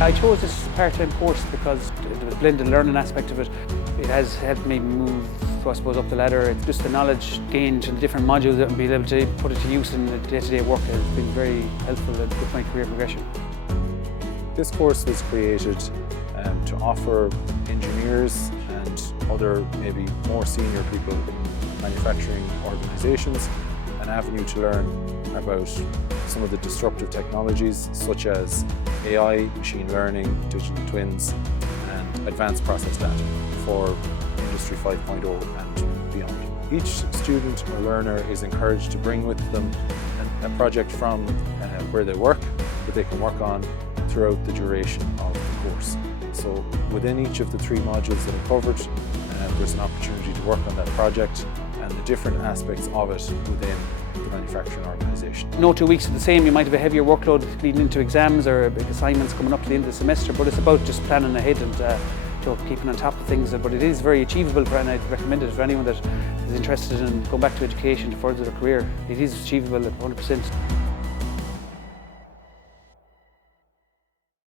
I chose this part-time course because there was a blended learning aspect of it. It has helped me move, I suppose, up the ladder. It's just the knowledge gained in the different modules and being able to put it to use in the day-to-day work has been very helpful with my career progression. This course was created to offer engineers and other maybe more senior people in manufacturing organisations an avenue to learn about some of the disruptive technologies such as AI, machine learning, digital twins and advanced process data for Industry 5.0 and beyond. Each student or learner is encouraged to bring with them a project from where they work that they can work on throughout the duration of the course. So within each of the 3 modules that are covered, there's an opportunity to work on that project and the different aspects of it within the manufacturing organisation. No 2 weeks are the same. You might have a heavier workload leading into exams or big assignments coming up to the end of the semester, but it's about just planning ahead and keeping on top of things. But it is very achievable, and I'd recommend it for anyone that is interested in going back to education to further their career. It is achievable at 100%.